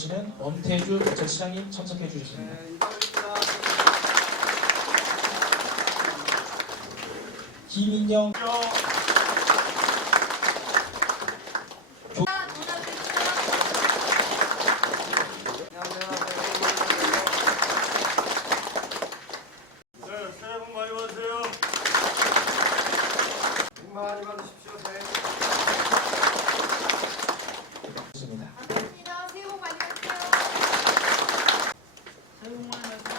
계시는 엄태주 대책시장님 참석해 주셨습니다. 네, 인사드립니다. 김인영 새해 복 많이 받으세요. 복 많이 받으십시오. 있습니다. 반갑습니다. 새해 복 많이 받으세요. 새해 복 많이 받으십시오.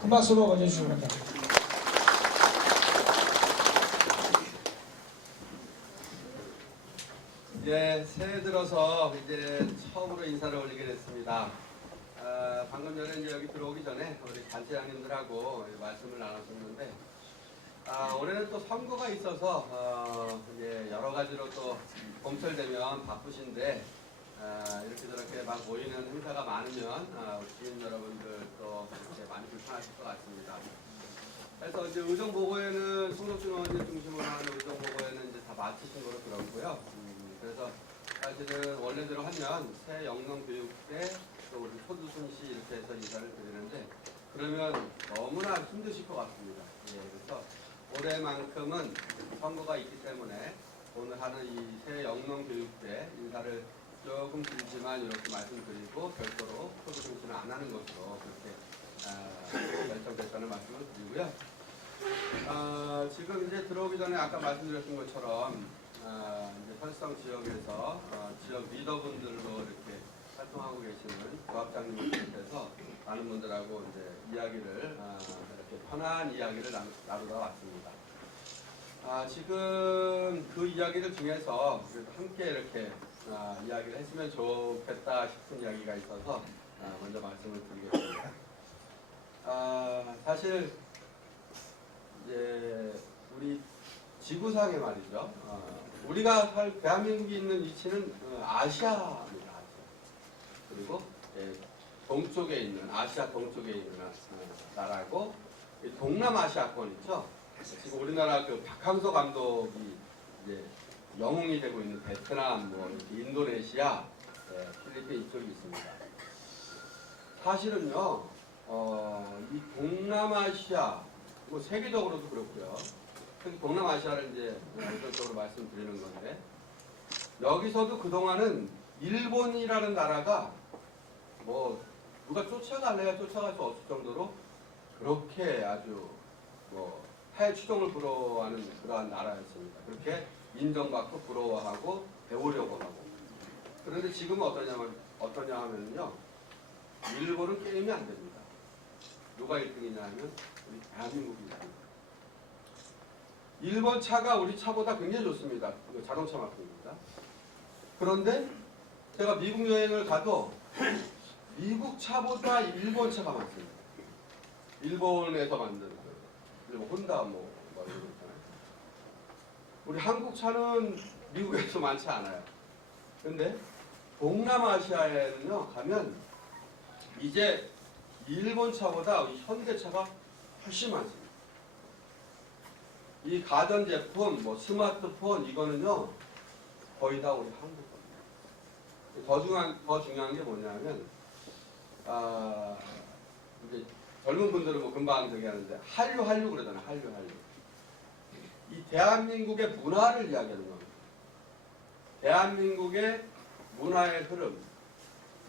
큰 박수로 맞아주시기 바랍니다. 예, 새해 들어서 이제 처음으로 인사를 올리게 됐습니다. 방금 전에 이제 여기 들어오기 전에 우리 단체장님들하고 말씀을 나눴었는데, 올해는 또 선거가 있어서 이제 여러 가지로 또 봄철 되면 바쁘신데 이렇게 저렇게 막 모이는 행사가 많으면 주민 여러분들 또 이렇게 많이 불편하실 것 같습니다. 그래서 이제 의정보고회는 송덕준 의원님 중심으로 하는 의정보고회는 이제 다 마치신 거로 들었고요. 그래서 사실은 원래대로 하면 새 영농교육대 또 우리 초두순 씨 이렇게 해서 인사를 드리는데 그러면 너무나 힘드실 것 같습니다. 예, 그래서 올해만큼은 선거가 있기 때문에 오늘 하는 이 새 영농교육대 인사를 조금 길지만 이렇게 말씀드리고 별도로 초두순 씨는 안 하는 것으로 그렇게 결정됐다는 말씀을 드리고요. 지금 이제 들어오기 전에 아까 말씀드렸던 것처럼 이제 설성 지역에서 지역 리더분들로 이렇게 활동하고 계시는 조합장님을 비롯해서 많은 분들하고 이제 이야기를 이렇게 편한 이야기를 나누다 왔습니다. 지금 그 이야기들 중에서 함께 이렇게 이야기를 했으면 좋겠다 싶은 이야기가 있어서 먼저 말씀을 드리겠습니다. 사실 이제 우리 지구상에 말이죠. 우리가 살 대한민국이 있는 위치는 아시아입니다. 그리고 동쪽에 있는 아시아 동쪽에 있는 나라고 동남아시아권 있죠. 지금 우리나라 그 박항서 감독이 이제 영웅이 되고 있는 베트남, 뭐 인도네시아, 필리핀 이쪽이 있습니다. 사실은요, 이 동남아시아, 뭐 세계적으로도 그렇고요. 특히 동남아시아를 이제 우선적으로 말씀드리는 건데 여기서도 그동안은 일본이라는 나라가 뭐 누가 쫓아갈래야 쫓아갈 수 없을 정도로 그렇게 아주 뭐 해외 추종을 부러워하는 그러한 나라였습니다. 그렇게 인정받고 부러워하고 배우려고 하고. 그런데 지금은 어떠냐 하면요. 일본은 게임이 안 됩니다. 누가 1등이냐 하면 우리 대한민국이 1등입니다. 일본 차가 우리 차보다 굉장히 좋습니다. 자동차 마크입니다. 그런데 제가 미국 여행을 가도 미국 차보다 일본 차가 많습니다. 일본에서 만든 일본 혼다 뭐 이런 거 있잖아요. 우리 한국 차는 미국에서 많지 않아요. 근데 동남아시아에는요 가면 이제 일본 차보다 현대차가 훨씬 많습니다. 이 가전제품, 뭐 스마트폰 이거는요 거의 다 우리 한국 겁니다. 더 중요한 게 뭐냐면 이제 젊은 분들은 뭐 금방 저기 하는데 한류 그러잖아요. 한류. 이 대한민국의 문화를 이야기하는 겁니다. 대한민국의 문화의 흐름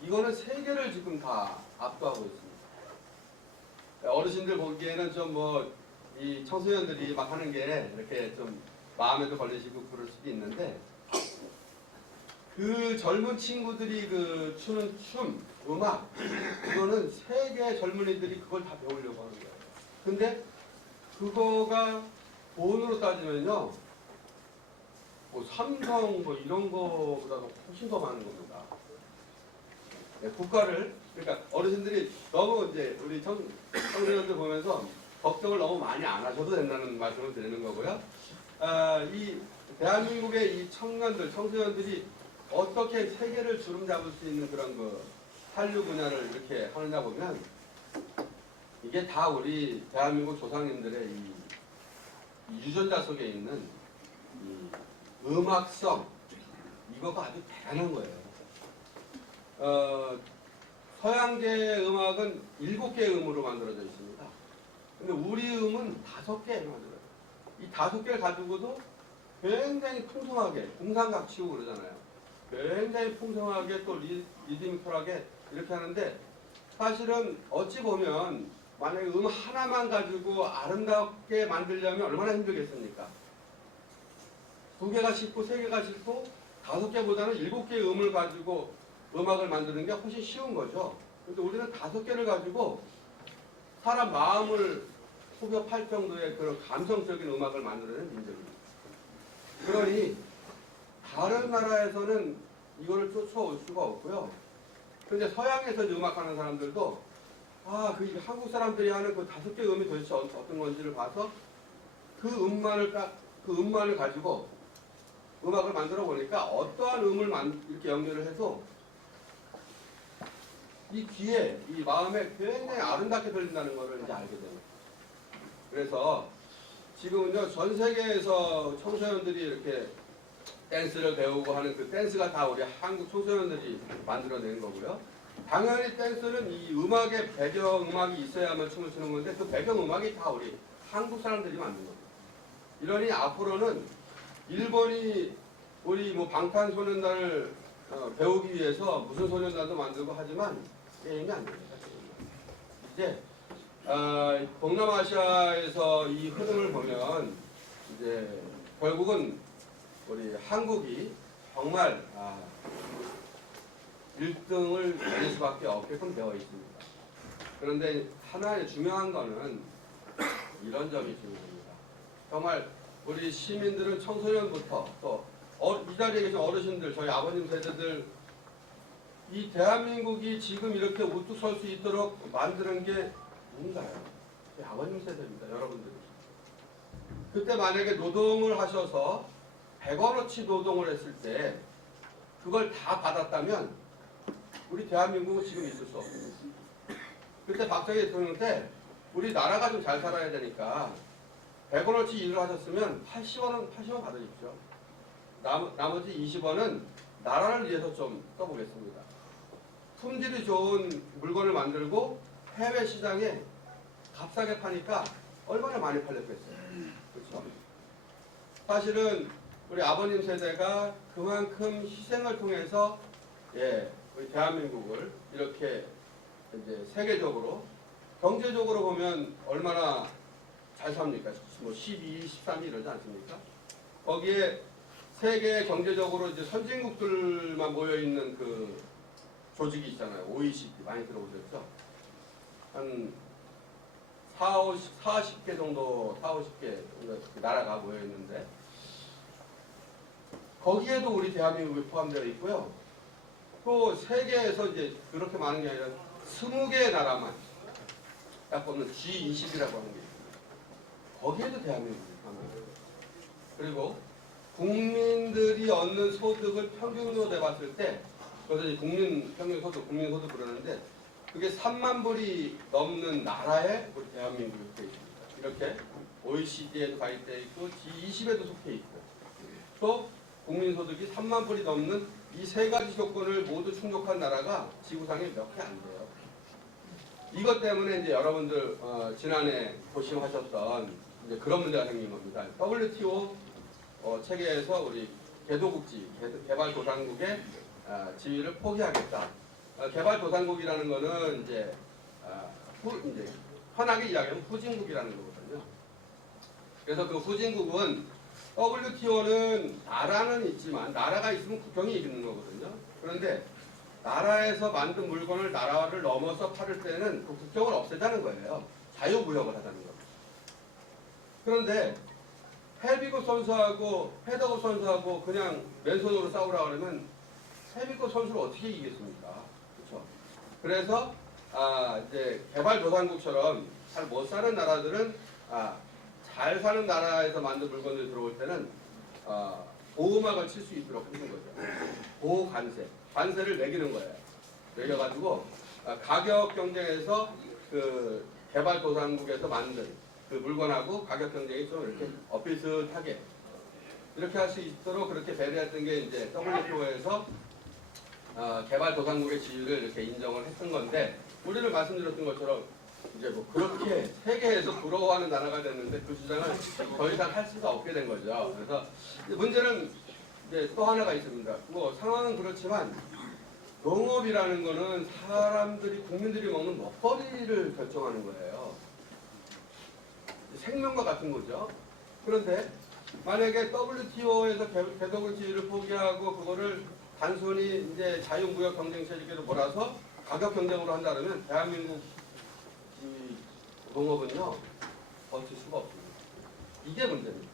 이거는 세계를 지금 다 압도하고 있습니다. 어르신들 보기에는 좀 뭐 이 청소년들이 막 하는 게 이렇게 좀 마음에도 걸리시고 그럴 수도 있는데 그 젊은 친구들이 그 추는 춤, 음악 이거는 세계 젊은이들이 그걸 다 배우려고 하는 거예요. 근데 그거가 돈으로 따지면요 뭐 삼성 뭐 이런 거보다도 훨씬 더 많은 겁니다. 국가를 그러니까 어르신들이 너무 이제 우리 청소년들 보면서 걱정을 너무 많이 안 하셔도 된다는 말씀을 드리는 거고요. 이 대한민국의 이 청년들이 어떻게 세계를 주름잡을 수 있는 그런 한류 분야를 이렇게 하느냐 보면 이게 다 우리 대한민국 조상님들의 이 유전자 속에 있는 이 음악성 이거가 아주 대단한 거예요. 서양계 음악은 7개의 음으로 만들어져 있습니다. 근데 우리 음은 5개 만들어요. 이 5개를 가지고도 굉장히 풍성하게 공상각치고 그러잖아요. 굉장히 풍성하게 또 리드미컬하게 이렇게 하는데 사실은 어찌 보면 만약에 음 하나만 가지고 아름답게 만들려면 얼마나 힘들겠습니까? 2개가 싫고 3개가 싫고 5개보다는 7개의 음을 가지고 음악을 만드는 게 훨씬 쉬운 거죠. 근데 우리는 5개를 가지고 사람 마음을 후벼 팔 정도의 그런 감성적인 음악을 만들어내는 민족입니다. 그러니 다른 나라에서는 이거를 쫓아올 수가 없고요. 근데 서양에서 음악하는 사람들도 그 한국 사람들이 하는 그 5개 음이 도대체 어떤 건지를 봐서 그 음만을 가지고 음악을 만들어 보니까 어떠한 음을 이렇게 연결을 해서 이 귀에, 이 마음에 굉장히 아름답게 들린다는 것을 이제 알게 됩니다. 그래서 지금은요, 전 세계에서 청소년들이 이렇게 댄스를 배우고 하는 그 댄스가 다 우리 한국 청소년들이 만들어낸 거고요. 당연히 댄스는 이 음악의 배경음악이 있어야만 춤을 추는 건데 그 배경음악이 다 우리 한국 사람들이 만든 겁니다. 이러니 앞으로는 일본이 우리 뭐 방탄소년단을 배우기 위해서 무슨 소년단도 만들고 하지만 게임이 안 됩니다. 이제 동남아시아에서 이 흐름을 보면 이제 결국은 우리 한국이 정말 1등을 달릴 수밖에 없게끔 되어 있습니다. 그런데 하나의 중요한 거는 이런 점이 중요합니다. 정말 우리 시민들은 청소년부터 또 이 자리에 계신 어르신들, 저희 아버님 세대들 이 대한민국이 지금 이렇게 우뚝 설 수 있도록 만드는 게 뭔가요? 아버님 세대입니다. 여러분들. 그때 만약에 노동을 하셔서 100원어치 노동을 했을 때 그걸 다 받았다면 우리 대한민국은 지금 있을 수 없습니다. 그때 박정희 대통령 때 우리 나라가 좀 잘 살아야 되니까 100원어치 일을 하셨으면 80원 받으십시오. 나머지 20원은 나라를 위해서 좀 써보겠습니다. 품질이 좋은 물건을 만들고 해외 시장에 값싸게 파니까 얼마나 많이 팔렸겠어요. 그렇죠? 사실은 우리 아버님 세대가 그만큼 희생을 통해서 우리 대한민국을 이렇게 이제 세계적으로 경제적으로 보면 얼마나 잘 삽니까? 뭐 12, 13 이러지 않습니까? 거기에 세계 경제적으로 이제 선진국들만 모여 있는 그 조직이 있잖아요. OECD 많이 들어보셨죠? 한 40개 정도, 50개 나라가 모여 있는데 거기에도 우리 대한민국이 포함되어 있고요. 또 세계에서 이제 그렇게 많은 게 아니라 20개의 나라만 딱 보면 G20이라고 하는 게 있습니다. 거기에도 대한민국이 포함되어 있어요. 그리고 국민들이 얻는 소득을 평균으로 내봤을 때 그래서 이제 국민소득 그러는데 그게 3만 불이 넘는 나라에 우리 대한민국이 속해 있습니다. 이렇게 OECD에도 가입되어 있고 G20에도 속해 있고 또 국민소득이 3만 불이 넘는 이 3가지 조건을 모두 충족한 나라가 지구상에 몇 개 안 돼요. 이것 때문에 이제 여러분들 지난해 고심하셨던 이제 그런 문제가 생긴 겁니다. WTO 체계에서 우리 개발도상국의 지위를 포기하겠다. 개발도상국이라는 거는 이제 편하게 이야기하면 후진국이라는 거거든요. 그래서 그 후진국은 WTO는 나라는 있지만 나라가 있으면 국경이 있는 거거든요. 그런데 나라에서 만든 물건을 나라를 넘어서 팔을 때는 그 국경을 없애자는 거예요. 자유무역을 하자는 겁니다. 그런데 헤비급 선수하고 패더급 선수하고 그냥 맨손으로 싸우라 그러면 헤비급 선수를 어떻게 이기겠습니까? 그렇죠? 그래서 이제 개발도상국처럼 잘 못 사는 나라들은 잘 사는 나라에서 만든 물건들 들어올 때는 보호막을 칠 수 있도록 해준 거죠. 보호 관세를 매기는 거예요. 매겨가지고 가격 경쟁에서 그 개발도상국에서 만든 그 물건하고 가격 경쟁이 좀 이렇게 비슷하게 이렇게 할 수 있도록 그렇게 배려했던 게 이제 WTO에서 개발도상국의 지위를 이렇게 인정을 했던 건데 우리는 말씀드렸던 것처럼 이제 뭐 그렇게 세계에서 부러워하는 나라가 됐는데 그 주장을 더 이상 할 수가 없게 된 거죠. 그래서 문제는 이제 또 하나가 있습니다. 뭐 상황은 그렇지만 농업이라는 거는 사람들이 국민들이 먹는 먹거리를 결정하는 거예요. 생명과 같은 거죠. 그런데 만약에 WTO에서 개독의 지위를 포기하고 그거를 단순히 이제 자유무역 경쟁 체제로 몰아서 가격 경쟁으로 한다면 대한민국 이 농업은요 버틸 수가 없습니다. 이게 문제입니다.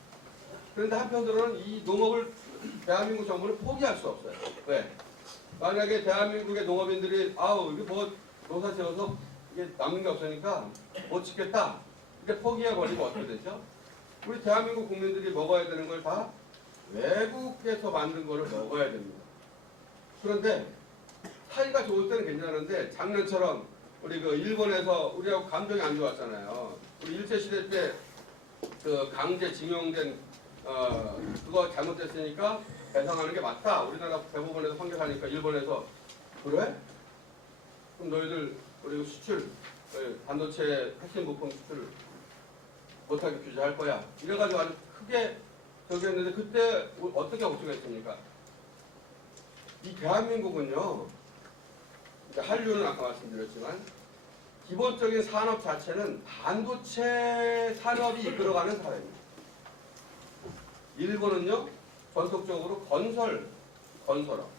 그런데 한편으로는 이 농업을 대한민국 정부는 포기할 수 없어요. 왜? 만약에 대한민국의 농업인들이 아우 이게 뭐 농사 지어서 이게 남는 게 없으니까 못 짓겠다 이렇게 포기해버리면 어떻게 되죠? 우리 대한민국 국민들이 먹어야 되는 걸 다 외국에서 만든 거를 먹어야 됩니다. 그런데 사이가 좋을 때는 괜찮은데 작년처럼 우리 그 일본에서 우리하고 감정이 안 좋았잖아요. 우리 일제시대 때 그 강제 징용된 그거 잘못됐으니까 배상하는 게 맞다. 우리나라 대법원에서 판결하니까 일본에서 그래? 그럼 너희들 우리 수출 반도체 핵심 부품 수출 못하게 규제할 거야. 이래가지고 아주 크게 저기 했는데 그때 어떻게 걱정했습니까? 이 대한민국은요. 한류는 아까 말씀드렸지만 기본적인 산업 자체는 반도체 산업이 이끌어가는 사회입니다. 일본은요. 전통적으로 건설업.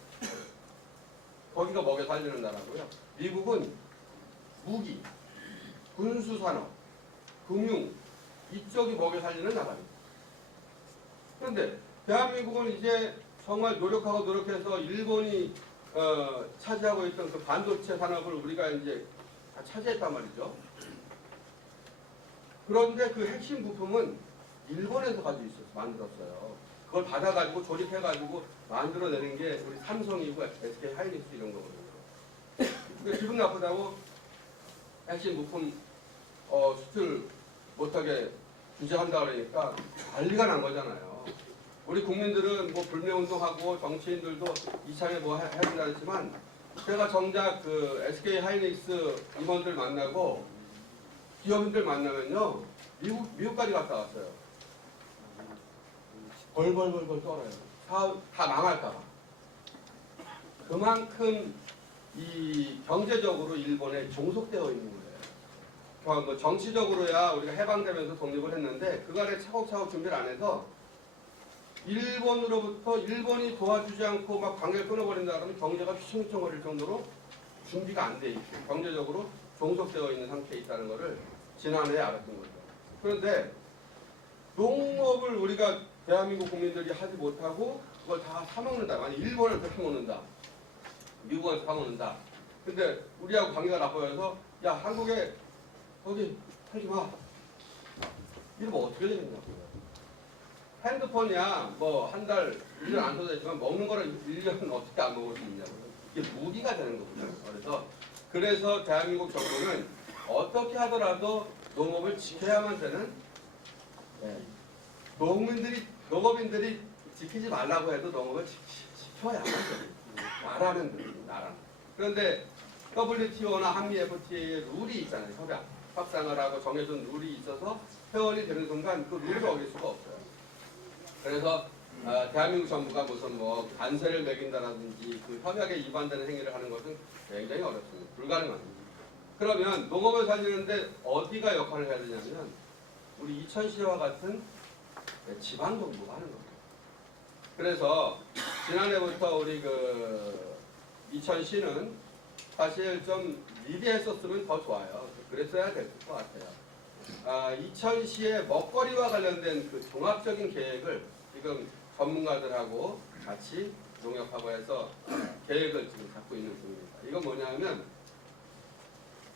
거기가 먹여 살리는 나라고요. 미국은 무기, 군수산업, 금융 이쪽이 먹여 살리는 나라입니다. 그런데 대한민국은 이제 정말 노력해서 일본이 차지하고 있던 그 반도체 산업을 우리가 이제 다 차지했단 말이죠. 그런데 그 핵심 부품은 일본에서 가지고 있어서 만들었어요. 그걸 받아가지고 조립해가지고 만들어내는 게 우리 삼성이고 SK 하이닉스 이런 거거든요. 근데 기분 나쁘다고 핵심 부품 수출 못하게 규제한다 그러니까 난리가 난 거잖아요. 우리 국민들은 뭐 불매운동하고 정치인들도 이참에 뭐 해야 된다 했지만 제가 정작 그 SK 하이닉스 임원들 만나고 기업인들 만나면요 미국까지 갔다 왔어요. 벌벌벌벌 떨어요. 다 망할까봐. 그만큼 이 경제적으로 일본에 종속되어 있는 거예요. 뭐 정치적으로야 우리가 해방되면서 독립을 했는데 그간에 차곡차곡 준비를 안 해서 일본으로부터 일본이 도와주지 않고 막 관계를 끊어버린다 그러면 경제가 휘청휘청거릴 정도로 준비가 안 돼 있고 경제적으로 종속되어 있는 상태에 있다는 것을 지난해에 알았던 거죠. 그런데 농업을 우리가 대한민국 국민들이 하지 못하고 그걸 다 사먹는다. 만약 일본한테 사먹는다. 미국한테 사먹는다. 근데 우리하고 관계가 나빠져서 야 한국에 거기 살지 마. 이러면 어떻게 되겠냐고요. 핸드폰이야 뭐 한 달 1년 안 써도 되지만 먹는 거를 1년 어떻게 안 먹을 수 있냐고요. 이게 무기가 되는 거거든요. 그래서 대한민국 정부는 어떻게 하더라도 농업을 지켜야만 되는 농업인들이 지키지 말라고 해도 농업을 지켜야만 돼요. 나라는. 그런데 WTO나 한미 FTA의 룰이 있잖아요. 협상을 하고 정해준 룰이 있어서 회원이 되는 순간 그 룰을 어길 수가 없어요. 그래서 대한민국 정부가 무슨 뭐 관세를 매긴다라든지 그 협약에 위반되는 행위를 하는 것은 굉장히 어렵습니다. 불가능합니다. 그러면 농업을 살리는데 어디가 역할을 해야 되냐면 우리 이천시와 같은 지방 정부가 하는 겁니다. 그래서 지난해부터 우리 그 이천시는 사실 좀 미리 했었으면 더 좋아요. 그랬어야 될 것 같아요. 이천시의 먹거리와 관련된 그 종합적인 계획을 지금 전문가들하고 같이 농협하고 해서 계획을 지금 잡고 있는 중입니다. 이건 뭐냐면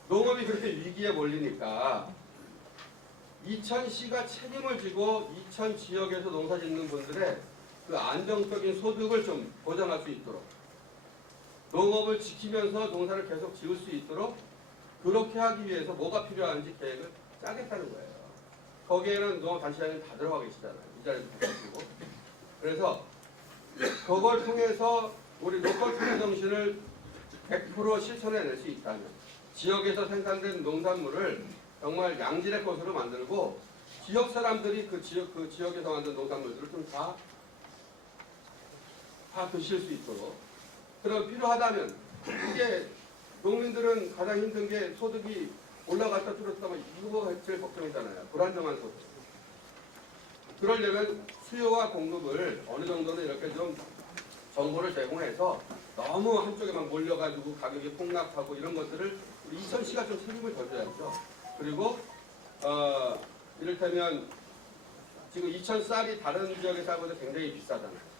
농업이 그렇게 위기에 몰리니까 이천시가 책임을 지고 이천 지역에서 농사 짓는 분들의 그 안정적인 소득을 좀 보장할 수 있도록 농업을 지키면서 농사를 계속 지을 수 있도록 그렇게 하기 위해서 뭐가 필요한지 계획을 짜겠다는 거예요. 거기에는 농업단체장님 다 들어가 계시잖아요. 이 자리도 계시고. 그래서 그걸 통해서 우리 로컬 투자 정신을 100% 실천해낼 수 있다면 지역에서 생산된 농산물을 정말 양질의 것으로 만들고 지역 사람들이 그 지역에서 만든 농산물들을 좀 다 드실 수 있도록 그럼 필요하다면 이게 농민들은 가장 힘든 게 소득이 올라갔다 줄었다 하면 이거가 제일 걱정이잖아요. 불안정한 소득. 그러려면 수요와 공급을 어느 정도는 이렇게 좀 정보를 제공해서 너무 한쪽에만 몰려가지고 가격이 폭락하고 이런 것들을 우리 이천시가 좀 책임을 져줘야죠. 그리고 이를테면 지금 이천 쌀이 다른 지역의 쌀보다 굉장히 비싸잖아요.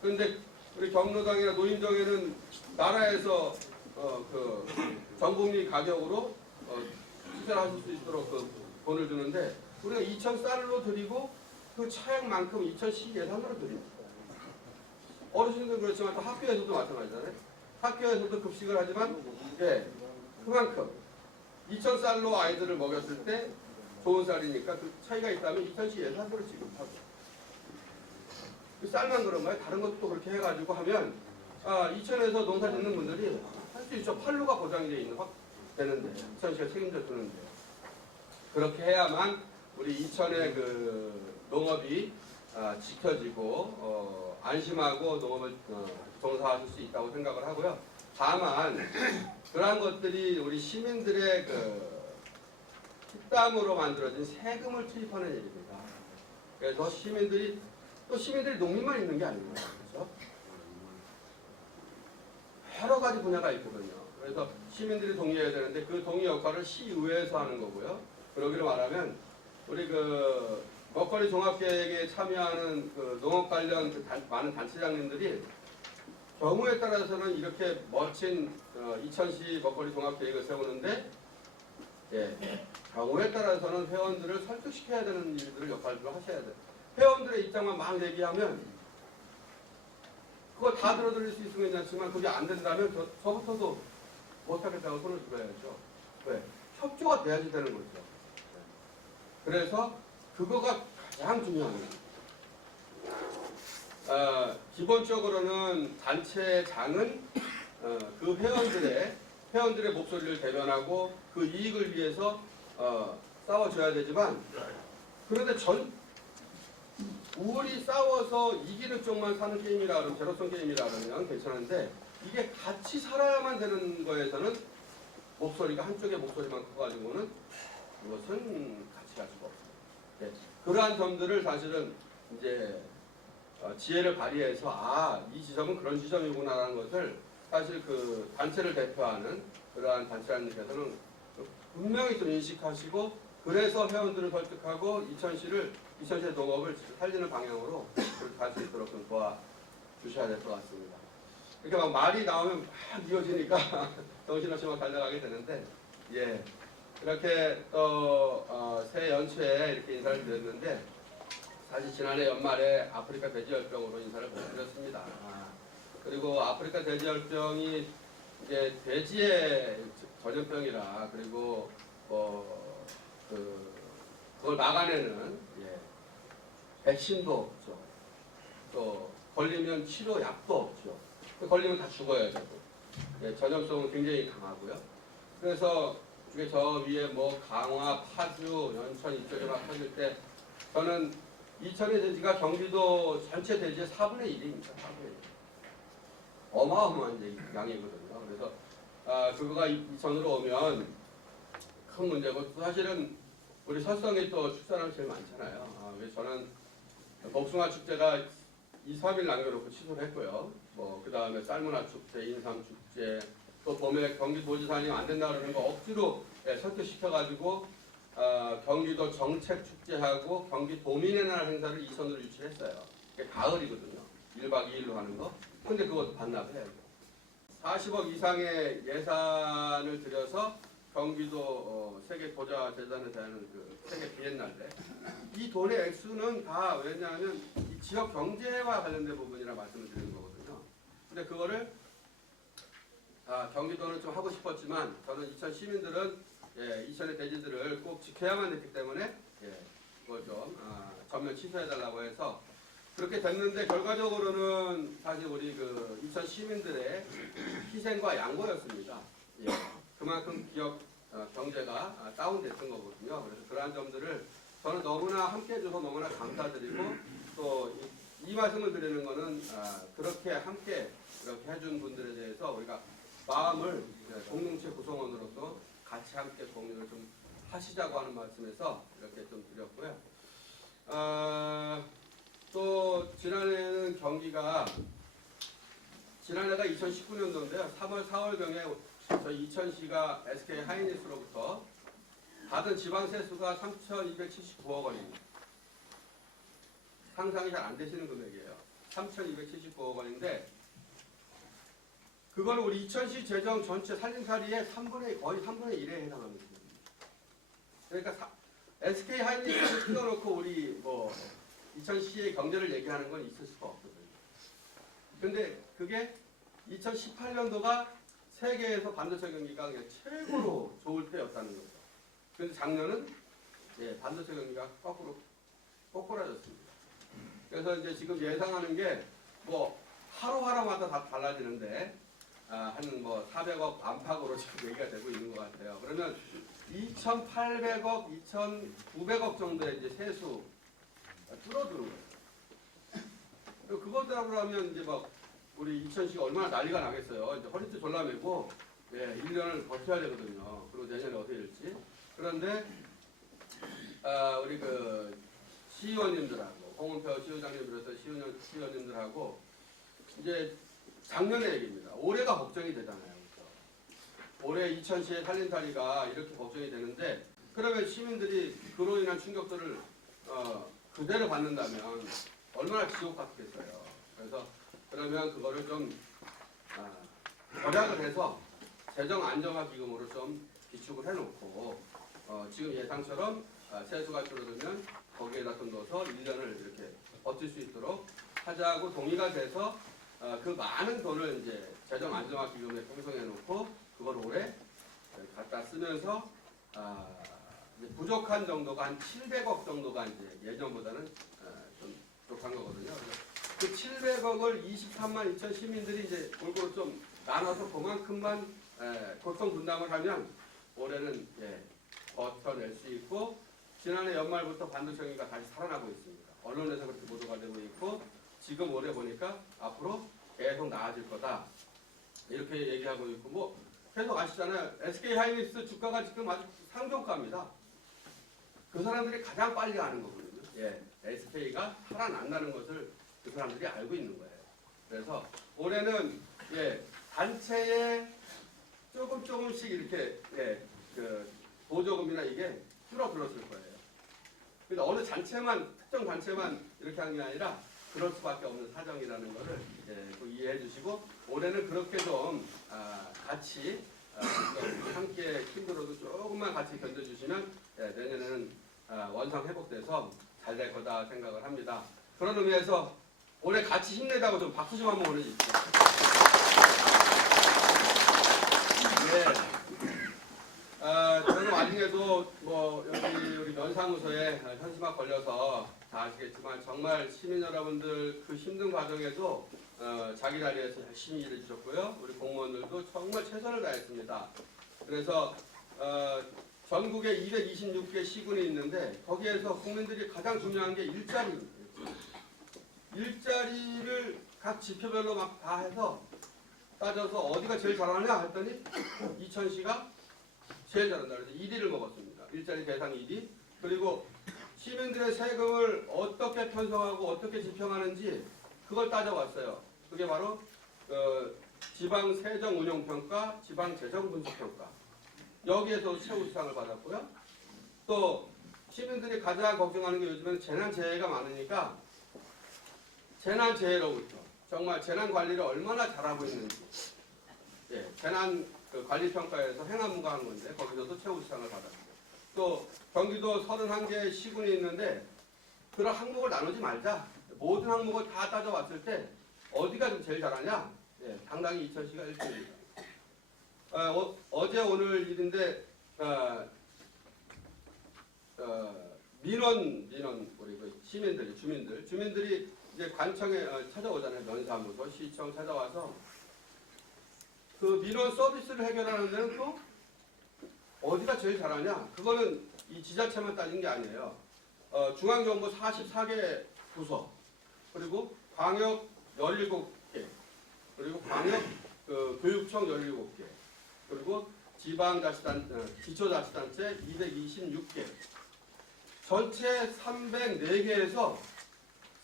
그런데 우리 경로당이나 노인정에는 나라에서 그 전복리 가격으로 수출하실 수 있도록 그 돈을 주는데 우리가 2천 쌀로 드리고 그 차액만큼 2천씩 예산으로 드립니다. 어르신들은 그렇지만 또 학교에서도 마찬가지잖아요. 학교에서도 급식을 하지만 그만큼 2천 쌀로 아이들을 먹였을 때 좋은 쌀이니까 그 차이가 있다면 2천씩 예산으로 지급하고 그 쌀만 그런 거예요. 다른 것도 그렇게 해가지고 하면 이천에서 농사 짓는 분들이 할 수 있죠. 판로가 보장이 되는데 이천시가 책임져 주는데 그렇게 해야만 우리 이천의 그 농업이 지켜지고 안심하고 농업을 종사하실 수 있다고 생각을 하고요. 다만 그러한 것들이 우리 시민들의 그 뒷담으로 만들어진 세금을 투입하는 일입니다. 그래서 시민들이 농민만 있는 게 아닙니다. 그렇죠? 여러 가지 분야가 있거든요. 그래서 시민들이 동의해야 되는데 그 동의 역할을 시의회에서 하는 거고요. 그러기로 말하면 우리 그 먹거리 종합계획에 참여하는 그 농업 관련 많은 단체장님들이 경우에 따라서는 이렇게 멋진 이천시 먹거리 종합계획을 세우는데 경우에 따라서는 회원들을 설득시켜야 되는 일들을 역할을 하셔야 돼요. 회원들의 입장만 막 얘기하면 그거 다 들어드릴 수 있으면 괜찮지만 그게 안 된다면 저부터도 못하겠다고 손을 들어야죠. 왜? 협조가 돼야지 되는 거죠. 그래서 그거가 가장 중요합니다. 기본적으로는 단체장은 그 회원들의 목소리를 대변하고 그 이익을 위해서 싸워줘야 되지만 그런데 우리 싸워서 이기는 쪽만 사는 게임이라 그러면 제로섬 게임이라 그러면 괜찮은데 이게 같이 살아야만 되는 거에서는 목소리가 한쪽의 목소리만 커가지고는 이것은 같이 갈 수가 없습니다. 네. 그러한 점들을 사실은 이제 지혜를 발휘해서 이 지점은 그런 지점이구나라는 것을 사실 그 단체를 대표하는 그러한 단체장님께서는 분명히 좀 인식하시고 그래서 회원들을 설득하고 이천시의 농업을 살리는 방향으로 그렇게 갈 수 있도록 좀 도와주셔야 될 것 같습니다. 이렇게 막 말이 나오면 막 이어지니까 정신없이 막 달려가게 되는데 이렇게 또 새 연초에 이렇게 인사를 드렸는데 사실 지난해 연말에 아프리카 돼지열병으로 인사를 못 드렸습니다. 그리고 아프리카 돼지열병이 이제 돼지의 전염병이라 그리고 그걸 막아내는 백신도 없죠. 또 걸리면 치료 약도 없죠. 걸리면 다 죽어요. 전염성은 굉장히 강하고요. 그래서 이게 저 위에 뭐 강화, 파주, 연천 이쪽에 막 터질 때 저는 이천의 돼지가 경기도 전체 돼지의 4분의 1입니다. 4분의 1. 어마어마한 양이거든요. 그래서 그거가 이천으로 오면 큰 문제고 사실은 우리 설성이 또 축사람이 제일 많잖아요. 그래서 저는 복숭아 축제가 2, 3일 남겨놓고 취소를 했고요. 그 다음에 쌀문화 축제, 인삼 축제, 또 봄에 경기도지사님 안 된다 그러는 거 억지로 설득시켜가지고 경기도 정책 축제하고 경기도민의 날 행사를 이천으로 유치했어요. 그게 가을이거든요. 1박 2일로 하는 거. 근데 그것도 반납해야죠. 40억 이상의 예산을 들여서 경기도 세계 도자 재단에 대한 그 세계 비엔날레 이 돈의 액수는 다 왜냐하면 이 지역 경제와 관련된 부분이라 말씀을 드리는 거거든요. 근데 그거를 경기도는 좀 하고 싶었지만 저는 이천 시민들은 이천의 대지들을 꼭 지켜야만 했기 때문에 그걸 좀 전면 취소해달라고 해서 그렇게 됐는데 결과적으로는 사실 우리 그 이천 시민들의 희생과 양보였습니다. 그만큼 기업 경제가 다운됐던 거거든요. 그래서 그러한 점들을 저는 너무나 함께해줘서 너무나 감사드리고 또 이 말씀을 드리는 거는 그렇게 함께 이렇게 해준 분들에 대해서 우리가 마음을 공동체 구성원으로서 같이 함께 공유를 좀 하시자고 하는 말씀에서 이렇게 좀 드렸고요. 또 지난해는 경기가 지난해가 2019년도인데요. 3월 4월경에 저희 이천시가 SK 하이닉스로부터 받은 지방 세수가 3,279억 원입니다. 상상이 잘 안 되시는 금액이에요. 3,279억 원인데 그걸 우리 이천시 재정 전체 살림살이의 거의 3분의 1에 해당합니다. 그러니까 SK 하이닉스를 띄워놓고 우리 이천시의 경제를 얘기하는 건 있을 수가 없거든요. 근데 그게 2018년도가 세계에서 반도체 경기가 그냥 최고로 좋을 때였다는 거죠. 그런데 작년은 반도체 경기가 거꾸라졌습니다. 그래서 이제 지금 예상하는 게 하루하루마다 다 달라지는데 한 400억 안팎으로 지금 얘기가 되고 있는 것 같아요. 그러면 2,800억, 2,900억 정도의 이제 세수 줄어드는 거예요. 그것들하고 하면 이제 우리 이천시가 얼마나 난리가 나겠어요. 이제 허리띠 졸라매고 1년을 버텨야 되거든요. 그리고 내년에 어떻게 될지. 그런데 우리 그 시의원님들하고 홍은표 시의장님 비롯해서 시의원님들하고 이제 작년의 얘기입니다. 올해가 걱정이 되잖아요. 그렇죠? 올해 이천시의 살림살이가 이렇게 걱정이 되는데 그러면 시민들이 그로 인한 충격들을 그대로 받는다면 얼마나 지옥 같겠어요. 그래서 그러면 그거를 좀 절약을 해서 재정 안정화 기금으로 좀 비축을 해놓고 지금 예상처럼 세수가 줄어들면 거기에다 돈 넣어서 1년을 이렇게 버틸 수 있도록 하자고 동의가 돼서 그 많은 돈을 이제 재정 안정화 기금에 편성해놓고 그걸 올해 갖다 쓰면서 이제 부족한 정도가 한 700억 정도가 이제 예전보다는 좀 부족한 거거든요. 그 700억을 23만 2천 시민들이 이제 골고루 좀 나눠서 그만큼만 고통 분담을 하면 올해는 버텨낼 수 있고 지난해 연말부터 반도체 경기가 다시 살아나고 있습니다. 언론에서 그렇게 보도가 되고 있고 지금 올해 보니까 앞으로 계속 나아질 거다 이렇게 얘기하고 있고 계속 아시잖아요. SK 하이닉스 주가가 지금 아주 상종가입니다. 그 사람들이 가장 빨리 아는 거거든요. SK가 살아난다는 것을 그 사람들이 알고 있는 거예요. 그래서 올해는 단체에 조금씩 이렇게 그 보조금이나 이게 줄어들었을 거예요. 근데 어느 특정 단체만 이렇게 하는 게 아니라 그럴 수밖에 없는 사정이라는 거를 또 이해해 주시고 올해는 그렇게 좀 같이 함께 힘들어도 조금만 같이 견뎌주시면 내년에는 원상 회복돼서 잘 될 거다 생각을 합니다. 그런 의미에서 올해 같이 힘내자고 좀 박수 좀 한번 보내주십시오. 저는 와중에도 여기 우리 면사무소에 현수막 걸려서 다 아시겠지만 정말 시민 여러분들 그 힘든 과정에도 자기 자리에서 열심히 일해 주셨고요. 우리 공무원들도 정말 최선을 다했습니다. 그래서 전국에 226개 시군이 있는데 거기에서 국민들이 가장 중요한 게 일자리입니다. 일자리를 각 지표별로 막 다 해서 따져서 어디가 제일 잘하냐 했더니 이천시가 제일 잘한다. 그래서 1위를 먹었습니다. 일자리 대상 1위. 그리고 시민들의 세금을 어떻게 편성하고 어떻게 집행하는지 그걸 따져왔어요. 그게 바로 지방세정운용평가, 지방재정분석평가. 여기에서 최우수상을 받았고요. 또 시민들이 가장 걱정하는 게 요즘에는 재난재해가 많으니까 재난재해로부터 정말 재난관리를 얼마나 잘하고 있는지 재난 관리평가에서 행안부가 한 건데 거기서도 최우수상을 받았고요. 또 경기도 31개 시군이 있는데 그런 항목을 나누지 말자. 모든 항목을 다 따져봤을 때 어디가 좀 제일 잘하냐? 당당히 이천시가 1등입니다. 어제 오늘 일인데 민원 우리 그 주민들이 이제 관청에 찾아오잖아요. 면사무소, 시청 찾아와서 그 민원 서비스를 해결하는 데는 또 어디가 제일 잘하냐? 그거는 이 지자체만 따진 게 아니에요. 중앙정부 44개 부서, 그리고 광역 17개, 그리고 광역 교육청 17개, 그리고 기초자치단체 226개, 전체 304개에서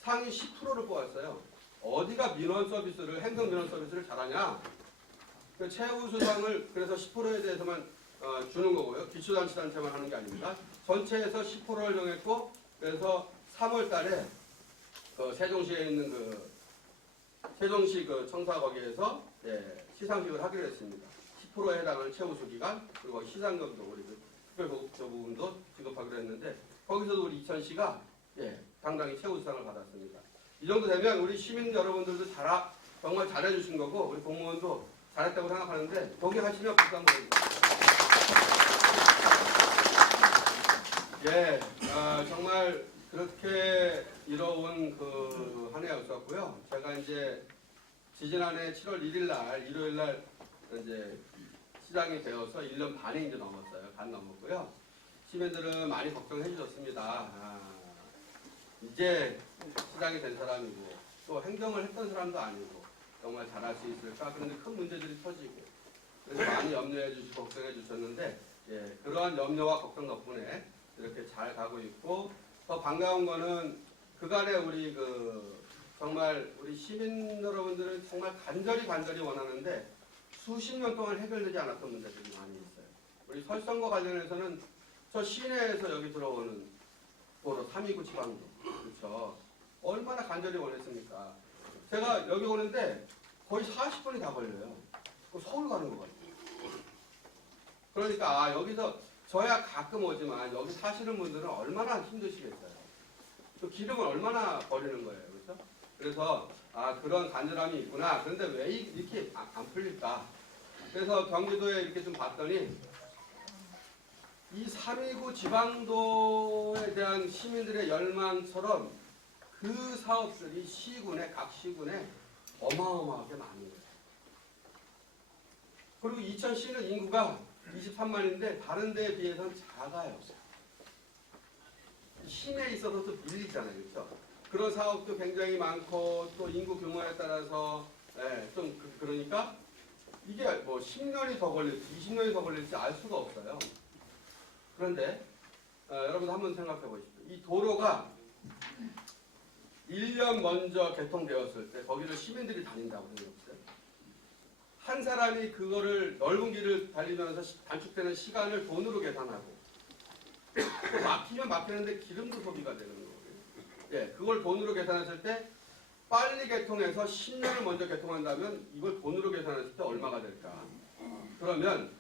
상위 10%를 뽑았어요. 어디가 행정 민원 서비스를 잘하냐? 그 최우수상을 그래서 10%에 대해서만 주는 거고요. 기초자치단체만 하는 게 아닙니다. 전체에서 10%를 정했고, 그래서 3월 달에 세종시에 있는 세종시 청사 거기에서 시상식을 하기로 했습니다. 10%에 해당하는 최우수 기관, 그리고 시상금도 우리 특별보급처 부분도 지급하기로 했는데, 거기서도 우리 이천시가 상당히 최우수상을 받았습니다. 이 정도 되면 우리 시민 여러분들도 정말 잘해주신 거고, 우리 공무원도 잘했다고 생각하는데, 동의하시면 박수 한번 해주세요. 정말 그렇게 이뤄온 한 해였었고요. 제가 이제 지지난해 7월 1일 날, 일요일 날 이제 시장이 되어서 1년 반이 이제 넘었어요. 반 넘었고요. 시민들은 많이 걱정해 주셨습니다. 이제 시장이 된 사람이고, 또 행정을 했던 사람도 아니고, 정말 잘할 수 있을까? 그런데 큰 문제들이 터지고, 그래서 많이 염려해 주시고, 걱정해 주셨는데, 그러한 염려와 걱정 덕분에 이렇게 잘 가고 있고, 더 반가운 거는 그간에 우리 정말 우리 시민 여러분들은 정말 간절히 원하는데 수십 년 동안 해결되지 않았던 문제들이 많이 있어요. 우리 설선과 관련해서는 저 시내에서 여기 들어오는 도로 329 지방도, 그렇죠. 얼마나 간절히 원했습니까? 제가 여기 오는데 거의 40분이 다 걸려요. 서울 가는 거 같아요. 그러니까 여기서 저야 가끔 오지만 여기 사시는 분들은 얼마나 힘드시겠어요. 또 기름을 얼마나 버리는 거예요. 그렇죠? 그래서 그런 간절함이 있구나. 그런데 왜 이렇게 안 풀릴까? 그래서 경기도에 이렇게 좀 봤더니 이 329 지방도에 대한 시민들의 열망처럼 그 사업들이 각 시군에 어마어마하게 많은 거예요. 그리고 이천시는 인구가 23만인데 다른 데에 비해서는 작아요. 시내에 있어서 또 밀리잖아요. 그렇죠? 그런 사업도 굉장히 많고, 또 인구 규모에 따라서 그러니까 이게 뭐 10년이 더 걸릴지 20년이 더 걸릴지 알 수가 없어요. 그런데 여러분 한번 생각해 보십시오. 이 도로가 1년 먼저 개통되었을 때 거기를 시민들이 다닌다고 생각해보세요. 한 사람이 그거를 넓은 길을 달리면서 단축되는 시간을 돈으로 계산하고, 또 막히면 막히는데 기름도 소비가 되는 거거든요. 그걸 돈으로 계산했을 때 빨리 개통해서 10년을 먼저 개통한다면 이걸 돈으로 계산했을 때 얼마가 될까? 그러면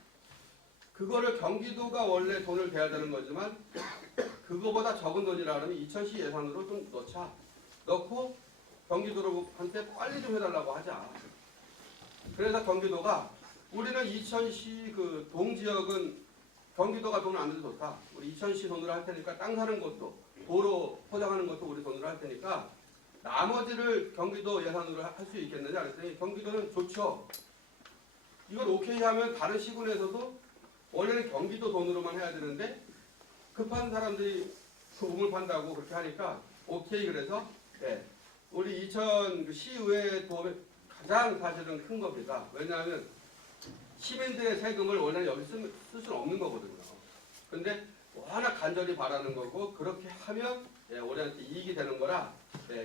그거를 경기도가 원래 돈을 대야 되는 거지만 그거보다 적은 돈이라 그러면 이천시 예산으로 좀 넣고 경기도한테 빨리 좀 해달라고 하자. 그래서 경기도가 우리는 이천시 동지역은 경기도가 돈을 안 내도 좋다. 우리 이천시 돈으로 할 테니까 땅 사는 것도 도로 포장하는 것도 우리 돈으로 할 테니까 나머지를 경기도 예산으로 할 수 있겠느냐 그랬더니 경기도는 좋죠. 이걸 오케이 하면 다른 시군에서도 원래는 경기도 돈으로만 해야 되는데 급한 사람들이 우물 판다고 그렇게 하니까 오케이. 그래서 우리 이천 시의회 도움이 가장 사실은 큰 겁니다. 왜냐하면 시민들의 세금을 원래는 여기 쓸 수는 없는 거거든요. 근데 워낙 간절히 바라는 거고, 그렇게 하면 우리한테 이익이 되는 거라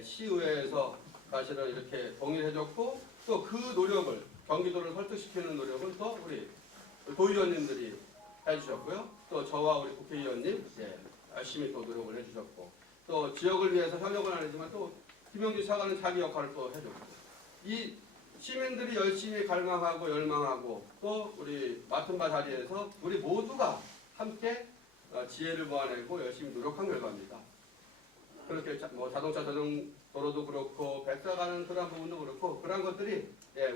시의회에서 사실은 이렇게 동의를 해줬고, 또 그 노력을 경기도를 설득시키는 노력은 또 우리 도의원님들이 해주셨고요. 또 저와 우리 국회의원님 열심히 또 노력을 해주셨고, 또 지역을 위해서 현역은 아니지만 또 김영진 차관은 자기 역할을 또 해줬고, 이 시민들이 열심히 갈망하고 열망하고 또 우리 맡은 바 자리에서 우리 모두가 함께 지혜를 모아내고 열심히 노력한 결과입니다. 그렇게 자동차 전용 도로도 그렇고 백사 가는 그런 부분도 그렇고, 그런 것들이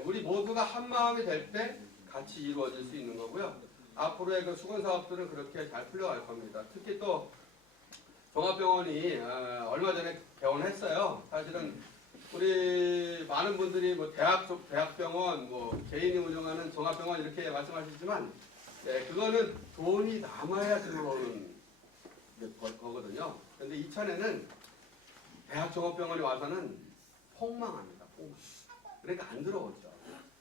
우리 모두가 한 마음이 될 때 같이 이루어질 수 있는 거고요. 앞으로의 그 수건 사업들은 그렇게 잘 풀려갈 겁니다. 특히 또 종합병원이 얼마 전에 개원했어요. 사실은 우리 많은 분들이 뭐 대학병원, 뭐 개인이 운영하는 종합병원 이렇게 말씀하시지만, 네, 그거는 돈이 남아야 들어오는 거거든요. 그런데 이천에는 대학 종합병원이 와서는 폭망합니다. 폭망. 그러니까 안 들어오죠.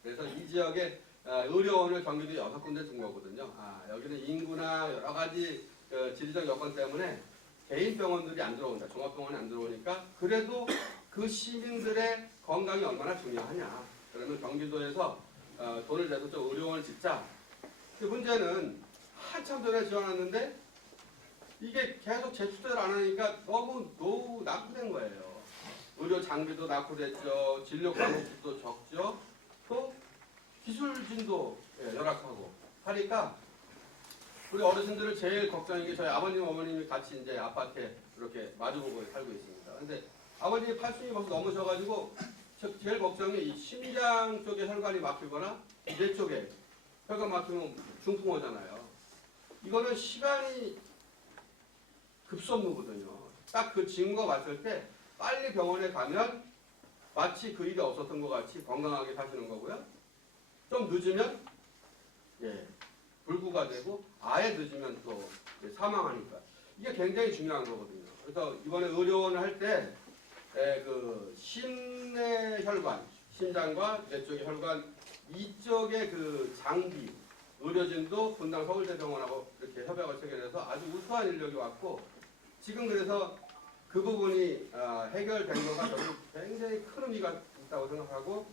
그래서 이 지역에 의료원을 경기도 6군데 둔 거거든요. 여기는 인구나 여러 가지 지리적 여건 때문에 개인 병원들이 안 들어온다. 종합병원이 안 들어오니까 그래도 그 시민들의 건강이 얼마나 중요하냐. 그러면 경기도에서 돈을 내서 좀 의료원을 짓자. 그 문제는 한참 전에 지어놨는데 이게 계속 재투자를 안 하니까 너무 낙후된 거예요. 의료 장비도 낙후됐죠. 진료 과목도 적죠. 또 기술진도 열악하고 하니까 우리 어르신들을 제일 걱정인 게 저희 아버님, 어머님이 같이 이제 아파트에 이렇게 마주보고 살고 있습니다. 근데 아버님이 80이 벌써 넘으셔가지고 제일 걱정이 이 심장 쪽에 혈관이 막히거나 뇌 쪽에 혈관 막히면 중풍호잖아요. 이거는 시간이 급선무거든요. 딱 그 징후가 왔을 때 빨리 병원에 가면 마치 그 일이 없었던 것 같이 건강하게 사시는 거고요. 좀 늦으면 불구가 되고 아예 늦으면 또 사망하니까 이게 굉장히 중요한 거거든요. 그래서 이번에 의료원을 할 때 그 심내 혈관, 심장과 뇌 쪽의 혈관 이쪽의 그 장비, 의료진도 분당 서울대병원하고 이렇게 협약을 체결해서 아주 우수한 인력이 왔고 지금 그래서 그 부분이 해결된 거가 저는 굉장히 큰 의미가 있다고 생각하고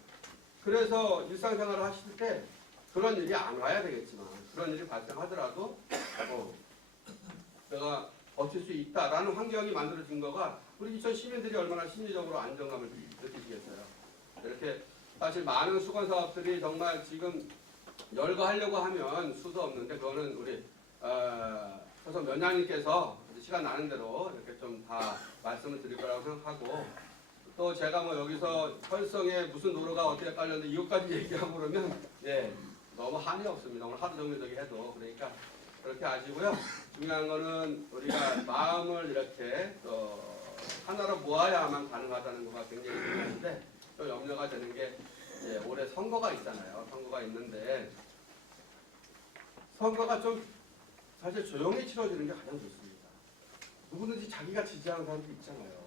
그래서 일상생활을 하실 때 그런 일이 안 와야 되겠지만 그런 일이 발생하더라도 내가 버틸 수 있다라는 환경이 만들어진 거가 우리 이천 시민들이 얼마나 심리적으로 안정감을 느끼시겠어요. 이렇게 사실 많은 수건 사업들이 정말 지금 열거하려고 하면 수도 없는데 그거는 우리 그래서 면장님께서 시간 나는 대로 이렇게 좀 다 말씀을 드릴 거라고 생각하고 또 제가 뭐 여기서 활성에 무슨 노로가 어떻게 깔렸는데 이것까지 얘기하고 그러면 너무 한이 없습니다. 오늘 하루 종일 저기 해도 그러니까 그렇게 아시고요. 중요한 거는 우리가 마음을 이렇게 하나로 모아야만 가능하다는 거가 굉장히 중요한데 또 염려가 되는 게 올해 선거가 있잖아요. 선거가 있는데 선거가 좀 사실 조용히 치러지는 게 가장 좋습니다. 누구든지 자기가 지지하는 사람도 있잖아요.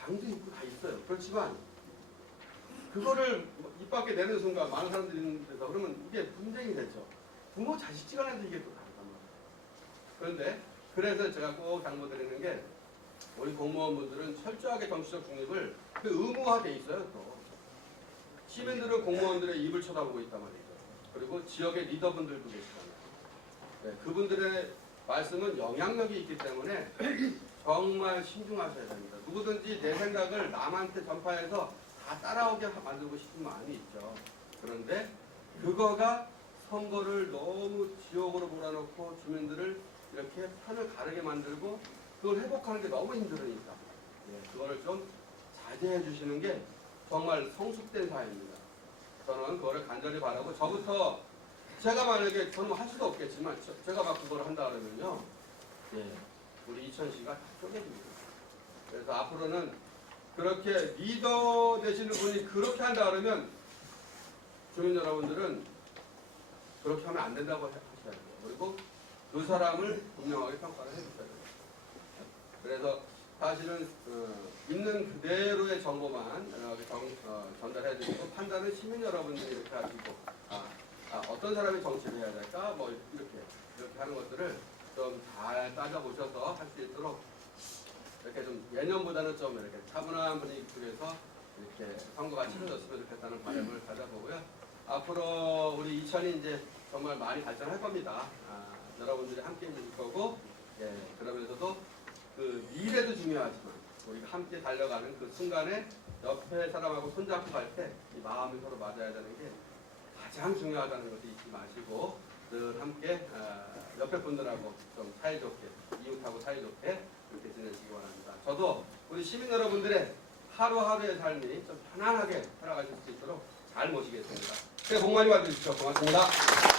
당도 있고 다 있어요. 그렇지만 그거를 입 밖에 내는 순간 많은 사람들이 있는 데서 그러면 이게 분쟁이 되죠. 부모 자식지간에도 이게 또 다르단 말이에요. 그런데 그래서 제가 꼭 당부드리는 게 우리 공무원분들은 철저하게 정치적 중립을 의무화돼 있어요. 또 시민들은 공무원들의 입을 쳐다보고 있단 말이죠. 그리고 지역의 리더분들도 계시잖아요. 그분들의 말씀은 영향력이 있기 때문에 정말 신중하셔야 됩니다. 누구든지 내 생각을 남한테 전파해서 다 따라오게 만들고 싶은 마음이 있죠. 그런데 그거가 선거를 너무 지옥으로 몰아넣고 주민들을 이렇게 편을 가르게 만들고 그걸 회복하는 게 너무 힘들으니까 그거를 좀 자제해 주시는 게 정말 성숙된 사회입니다. 저는 그거를 간절히 바라고 저부터 제가 만약에 저는 할 수도 없겠지만 제가 막 그걸 한다 그러면요 우리 이천시가 다 쪼개집니다. 그래서 앞으로는 그렇게 리더 되시는 분이 그렇게 한다 그러면 주민 여러분들은 그렇게 하면 안 된다고 하셔야 돼요. 그리고 그 사람을 분명하게 평가를 해주셔야 돼요. 그래서 사실은 있는 그대로의 정보만 전달해드리고 판단은 시민 여러분들이 이렇게 하시고 어떤 사람이 정치를 해야 될까 뭐 이렇게 하는 것들을 좀 잘 따져보셔서 할 수 있도록 이렇게 좀 예년보다는 좀 이렇게 차분한 분위기 속에서 이렇게 선거가 치러졌으면 좋겠다는 바람을 가져보고요. 앞으로 우리 이천이 이제 정말 많이 발전할 겁니다. 여러분들이 함께 해주실 거고 그러면서도 그 미래도 중요하지만 우리가 함께 달려가는 그 순간에 옆에 사람하고 손잡고 갈 때 이 마음이 서로 맞아야 되는 게 가장 중요하다는 것을 잊지 마시고 늘 함께 옆에 분들하고 좀 사이좋게 이웃하고 사이좋게 그렇게 지내시기 바랍니다. 저도 우리 시민 여러분들의 하루하루의 삶이 좀 편안하게 살아가실 수 있도록 잘 모시겠습니다. 새해 복 많이 받으십시오. 고맙습니다.